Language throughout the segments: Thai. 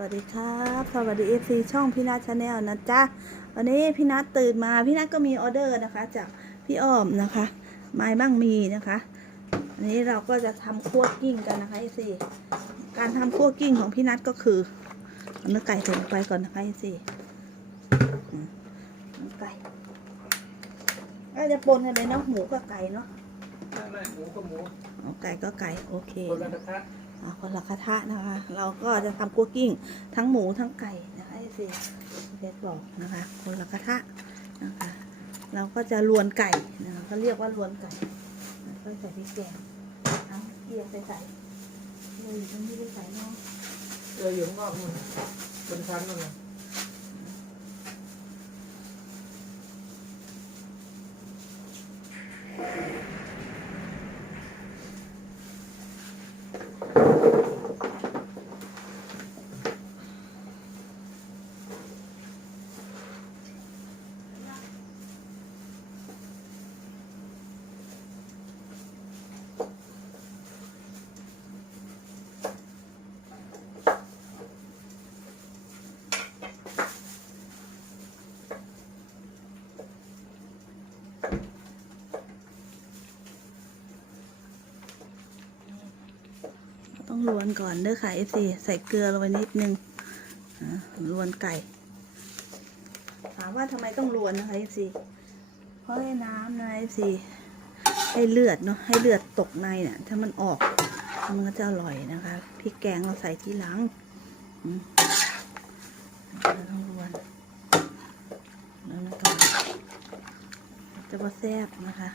วัสดีครับสวัสดีเอฟซีช่องพี่นัทชาแนลนะจ๊ะวันนี้พี่นัทตื่นมาพี่นัทก็มีออเดอร์นะคะ จากพี่อ้อมนะคะไม้บ้างมีนะคะอันนี้เราก็จะทำคั่วกิ้งกันนะคะเอฟซีการทำคั่วกิ้งของพี่นัทก็คือเอาเนื้อไก่ใส่ลงไปก่อนนะคะเอฟซีเนื้อไก่ก็จะปนกันเลยเนาะหมูกับไก่เนาะไม่ไม่หมูก็หมูเอาไก่ก็ไก่โอเคคนละกระทะอ่า คนละกระทะนะคะ เราก็จะทำคั่วกิ้งทั้งหมูทั้งไก่นะคะไอซีเบสบอกนะคะ คนละกระทะนะคะ เราก็จะลวนไก่นะคะเขาเรียกว่าลวนไก่ก็ใส่พริกแกงทั้งเกียร์ใส่ใส่เลยทั้งนี้ไปใส่เนาะเจออยู่ข้างนอกนู่นเป็นชั้นนู่นนะ ต้องลวนก่อนเด้อค่ะเอฟซีใส่เกลือลงไปนิดนึงอ่าลวนไก่ ถามว่าทำไมต้องลวนนะคะเอฟซีเพราะให้น้ำนะเอฟซีให้เลือดเนาะให้เลือดตกในเนี่ยถ้ามันออกมันก็จะอร่อยนะคะพริกแกงเราใส่ทีหลังต้องลวนแล้วมันก็จะว่าแซ่บนะคะ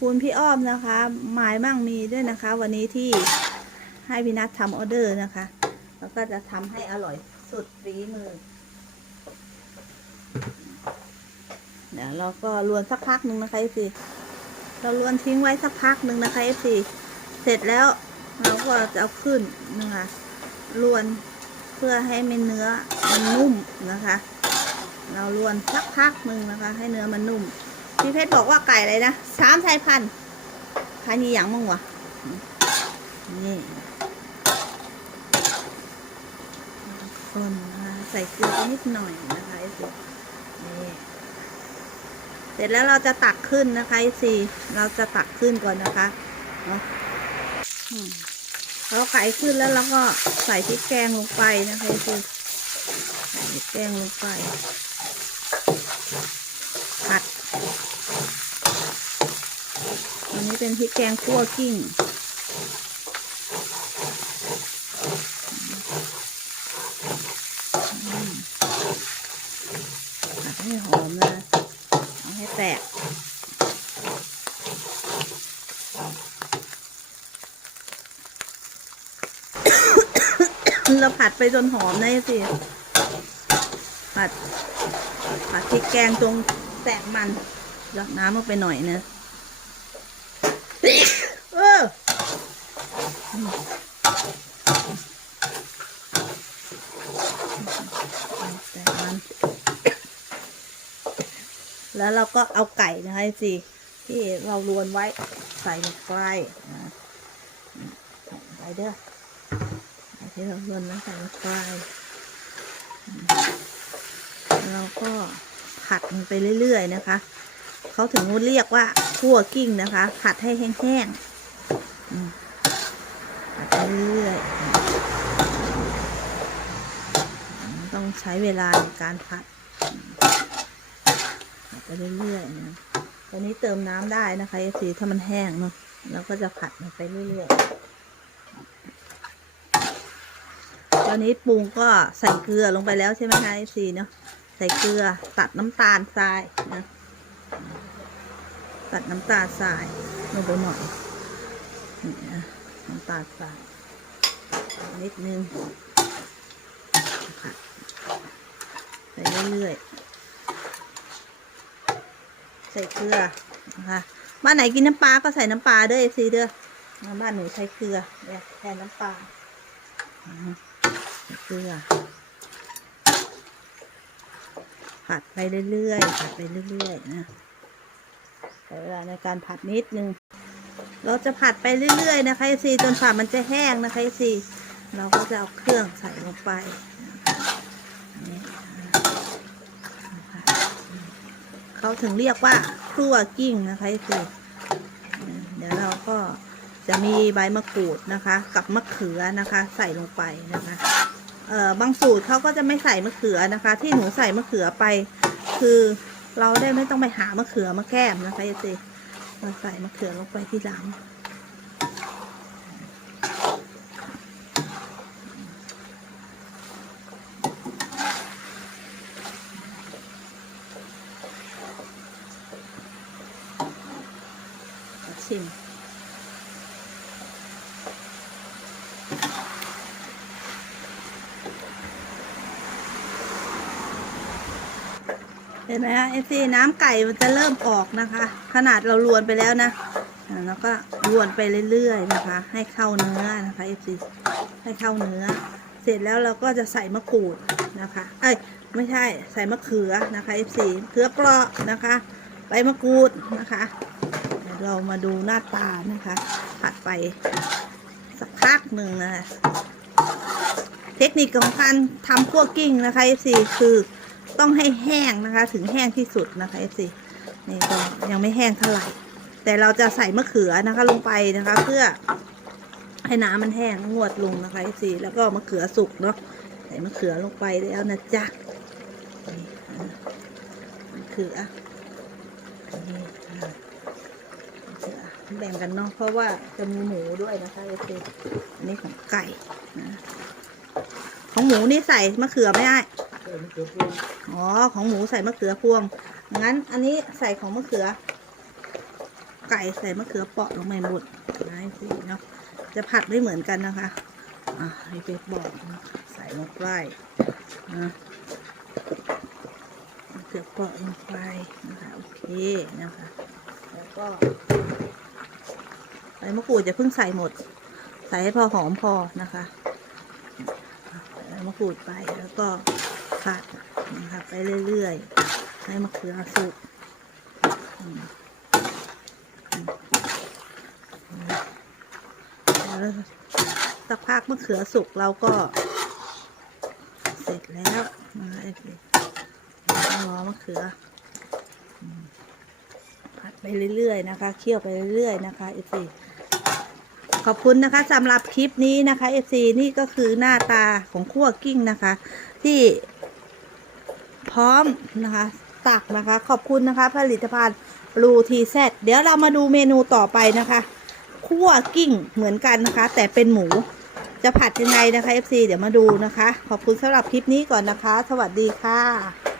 คุณพี่อ้อมนะคะหมายมั่งมีด้วยนะคะ วันนี้ที่ให้พี่นัททำออเดอร์นะคะ แล้วก็จะทำให้อร่อยสุดฝีมือ เดี๋ยวเราก็ลวนสักพักหนึ่งนะคะเอฟซีเราลวนทิ้งไว้สักพักหนึ่งนะคะเอฟซีเสร็จแล้วเราก็จะเอาขึ้นนะคะลวนเพื่อให้เม็นเนื้อมันนุ่มนะคะ เราลวนสักพักหนึ่งนะคะ ให้เนื้อมันนุ่ม พี่เพชรบอกว่าไก่อะไรนะสามสายพันธุ์พันธุ์ยี่หยังมั่งวะนี่คนนะใส่เกลือนิดหน่อยนะคะไอ้สินี่เสร็จแล้วเราจะตักขึ้นนะคะไอ้สิเราจะตักขึ้นก่อนนะคะเนาะอืมเราไก่ขึ้นแล้วเราก็ใส่พริกแกงลงไปนะคะไอ้สิใส่พริกแกงลงไปผัด อันนี้ เป็นพริกแกงคั่วกิ้งอืมผัดให้หอมนะเอาให้แตกเราผัดไปจนหอมนะสิ ผัด ผัดพริกแกงตรงแตกมันยกน้ำลงไปหน่อยนะ เออ แล้วเราก็เอาไก่นะคะสิที่เราลวนไว้ใส่ลงไปนะไปเด้อไก่ที่เราลวนแล้วใส่ลงไปเราก็ผัดมันไปเรื่อยๆนะคะ เขาถึงเรียกว่าคั่วกิ้งนะคะ ผัดให้แห้งๆ เรื่อยๆ ต้องใช้เวลาในการผัดผัดไปเรื่อยๆนะตอนนี้เติมน้ำได้นะคะเอซีถ้ามันแห้งเนาะเราก็จะผัดมันไปเรื่อยๆ ตอนนี้ปรุงก็ใส่เกลือลงไปแล้วใช่ไหมคะเอซีเนาะ ใส่เกลือตัดน้ำตาลทรายนะ ตัดน้ำตาลทรายลงไปหน่อยน้ำตาลทราย นิดนึงผัดไปเรื่อยๆ ใส่เกลือนะคะบ้านไหนกินน้ำปลาก็ใส่น้ำปลาเด้อซีเด้อบ้านหนูใช้เกลือเนี่ยแทนน้ำปลาเกลือผัดไปเรื่อยๆ ผัดไปเรื่อยๆ นะใช้เวลาในการผัดนิดนึง เราจะผัดไปเรื่อยๆ นะคะซีจนฝ่ามันจะแห้งนะคะซี เราก็จะเอาเครื่องใส่ลงไปเขาถึงเรียกว่าครัวกิ้งนะคะซีเดี๋ยวเราก็จะมีใบมะกรูดนะคะ กับมะเขือนะคะ ใส่ลงไปนะคะเอ่อบางสูตรเขาก็จะไม่ใส่มะเขือนะคะ ที่หนูใส่มะเขือไป คือเราได้ไม่ต้องไปหามะเขือมาแก้มนะคะเจเราใส่มะเขือลงไปที่หลังชิม เห็นไหมคะเอซีน้ำไก่มันจะเริ่มออกนะคะ ขนาดเราลวนไปแล้วนะแล้วก็ลวนไปเรื่อยๆนะคะ ให้เข้าเนื้อนะคะเอซีให้เข้าเนื้อ เสร็จแล้วเราก็จะใส่มะกรูดนะคะ เอ้ยไม่ใช่ใส่มะเขือนะคะเอซีเขือเปราะนะคะใบมะกรูดนะคะเรามาดูหน้าตานะคะ ผัดไปสักพักหนึ่งนะคะเทคนิคของการทำคั่วกิ้งนะคะเอซีคือ ต้องให้แห้งนะคะ ถึงแห้งที่สุดนะคะ FC นี่ก็ยังไม่แห้งเท่าไหร่ แต่เราจะใส่มะเขือนะคะลงไปนะคะ เพื่อให้น้ำมันแห้งงวดลงนะคะ FC แล้วก็มะเขือสุกเนาะใส่มะเขือลงไปแล้วนะจ๊ะนี่อ่ามะเขือนี่แบ่งกันเนาะเพราะว่าจะมีหมูด้วยนะคะ FC อันนี้ของไก่นะของหมูนี่ใส่มะเขือไม่ได้ อพวงอ๋อ ของหมูใส่มะเขือพวง งั้นอันนี้ใส่ของมะเขือ ไก่ใส่มะเขือเปาะลงไปหมดนะสิเนาะ จะผัดไม่เหมือนกันนะคะ อ่าให้เป๊กบอกนะใส่ลงไปนะมะเขือเปาะลงไปนะคะโอเคนะคะ แล้วก็ใบมะกรูดจะเพิ่งใส่หมด ใส่ให้พอหอมพอนะคะใส่มะกรูดไปแล้วก็ ผัดนะคะไปเรื่อยๆ ให้มะเขือสุกแล้วสักพักมะเขือสุกเราก็ เสร็จแล้วนะคะไอ้สิต้องรอมะเขือผัดไปเรื่อยๆ นะคะเคี่ยวไปเรื่อยๆ นะคะไอ้สิขอบคุณนะคะสำหรับคลิปนี้นะคะ FC นี่ก็คือหน้าตาของคั่วกิ้งนะคะ ที่ ร้อมนะคะตักนะคะขอบคุณนะคะผลิตภัณฑ์รูทีแซเดี๋ยวเรามาดูเมนูต่อไปนะคะคั่วกิ้งเหมือนกันนะคะ แต่เป็นหมูจะผัดยังไงนะคะ FC เดี๋ยวมาดูนะคะ ขอบคุณสำหรับคลิปนี้ก่อนนะคะ สวัสดีค่ะ